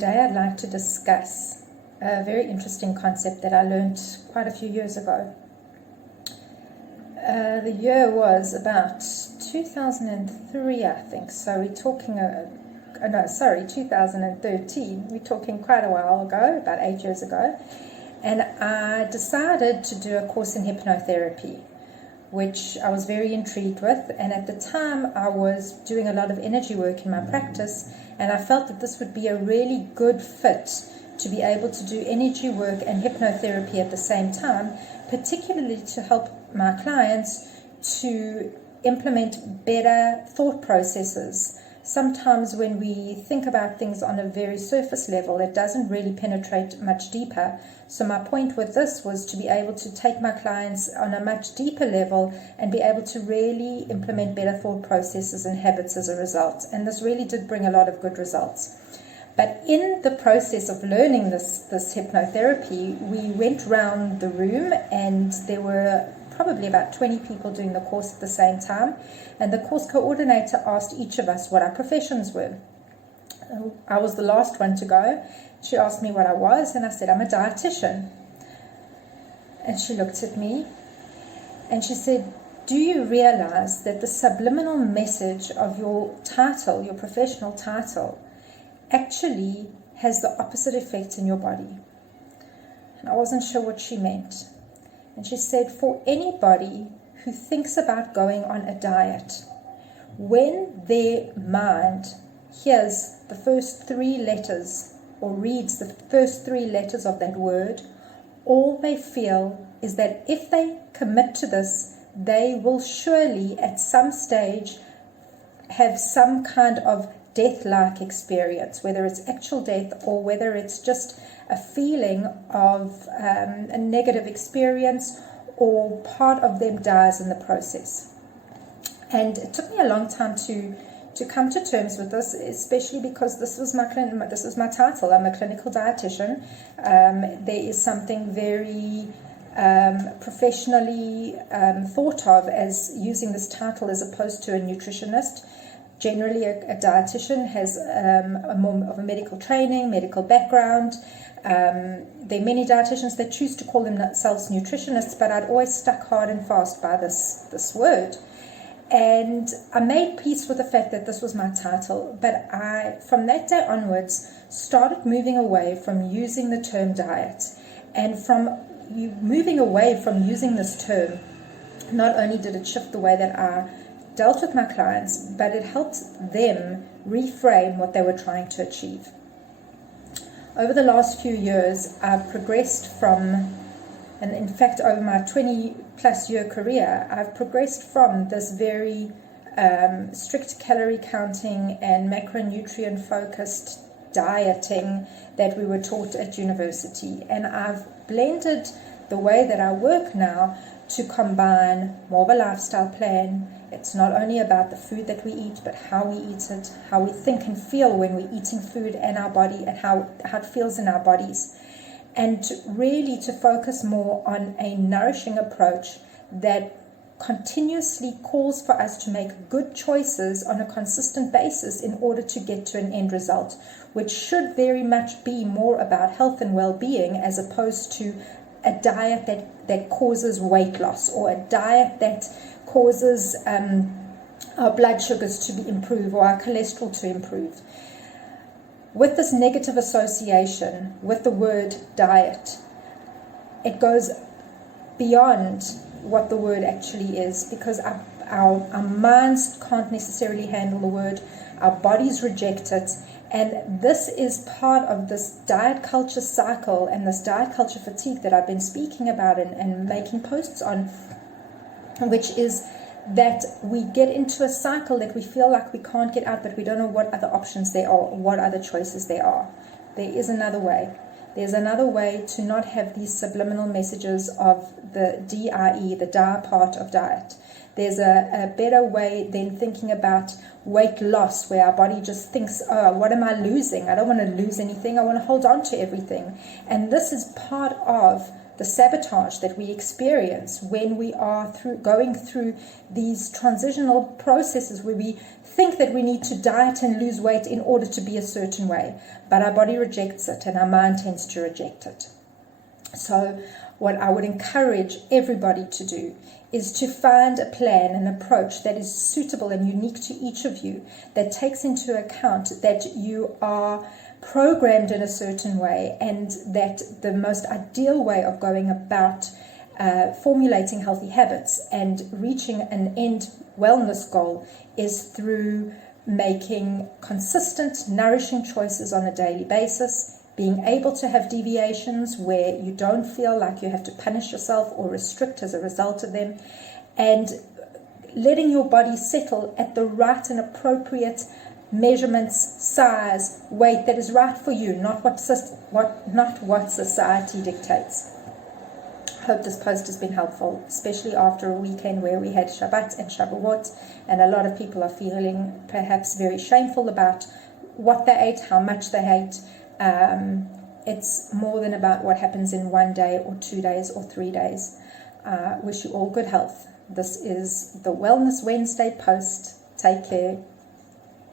Today I'd like to discuss a very interesting concept that I learned quite a few years ago. The year was about 2003, I think. So we're talking, 2013. We're talking quite a while ago, about 8 years ago. And I decided to do a course in hypnotherapy, which I was very intrigued with. And at the time, I was doing a lot of energy work in my practice, and I felt that this would be a really good fit to be able to do energy work and hypnotherapy at the same time, particularly to help my clients to implement better thought processes. Sometimes when we think about things on a very surface level, it doesn't really penetrate much deeper. So my point with this was to be able to take my clients on a much deeper level and be able to really implement better thought processes and habits as a result. And this really did bring a lot of good results. But in the process of learning this hypnotherapy, we went round the room, and there were probably about 20 people doing the course at the same time. And the course coordinator asked each of us what our professions were. I was the last one to go. She asked me what I was, and I said, I'm a dietitian. And she looked at me and she said, do you realize that the subliminal message of your title, your professional title, actually has the opposite effect in your body? And I wasn't sure what she meant. And she said, for anybody who thinks about going on a diet, when their mind hears the first three letters or reads the first three letters of that word, all they feel is that if they commit to this, they will surely at some stage have some kind of death-like experience, whether it's actual death or whether it's just a feeling of a negative experience, or part of them dies in the process. And it took me a long time to come to terms with this, especially because this is my title. I'm a clinical dietitian. There is something very professionally thought of as using this title as opposed to a nutritionist. Generally, a dietitian has more of a medical training, medical background. There are many dietitians that choose to call themselves nutritionists, but I'd always stuck hard and fast by this word. And I made peace with the fact that this was my title, but I, from that day onwards, started moving away from using the term diet. And from moving away from using this term, not only did it shift the way that I dealt with my clients, but it helped them reframe what they were trying to achieve. Over the last few years, I've progressed from, and in fact over my 20 plus year career, I've progressed from this very strict calorie counting and macronutrient focused dieting that we were taught at university, and I've blended the way that I work now to combine more of a lifestyle plan. It's not only about the food that we eat, but how we eat it, how we think and feel when we're eating food and our body, and how it feels in our bodies. And really to focus more on a nourishing approach that continuously calls for us to make good choices on a consistent basis in order to get to an end result, which should very much be more about health and well-being as opposed to a diet that causes weight loss, or a diet that causes our blood sugars to improve or our cholesterol to improve. With this negative association with the word diet, it goes beyond what the word actually is, because our minds can't necessarily handle the word, our bodies reject it, and this is part of this diet culture cycle and this diet culture fatigue that I've been speaking about and making posts on, which is that we get into a cycle that we feel like we can't get out, but we don't know what other options there are, what other choices there are. There is another way. There's another way to not have these subliminal messages of the DIE, the die part of diet. There's a better way than thinking about weight loss, where our body just thinks, oh, what am I losing? I don't want to lose anything. I want to hold on to everything. And this is part of the sabotage that we experience when we are going through these transitional processes where we think that we need to diet and lose weight in order to be a certain way, but our body rejects it and our mind tends to reject it. So what I would encourage everybody to do is to find a plan, an approach that is suitable and unique to each of you, that takes into account that you are programmed in a certain way, and that the most ideal way of going about formulating healthy habits and reaching an end wellness goal is through making consistent, nourishing choices on a daily basis, being able to have deviations where you don't feel like you have to punish yourself or restrict as a result of them, and letting your body settle at the right and appropriate measurements, size, weight that is right for you, not what society dictates. I hope this post has been helpful, especially after a weekend where we had Shabbat and Shavuot, and a lot of people are feeling perhaps very shameful about what they ate, how much they ate. It's more than about what happens in 1 day or 2 days or 3 days. Wish you all good health. This is the Wellness Wednesday post. Take care.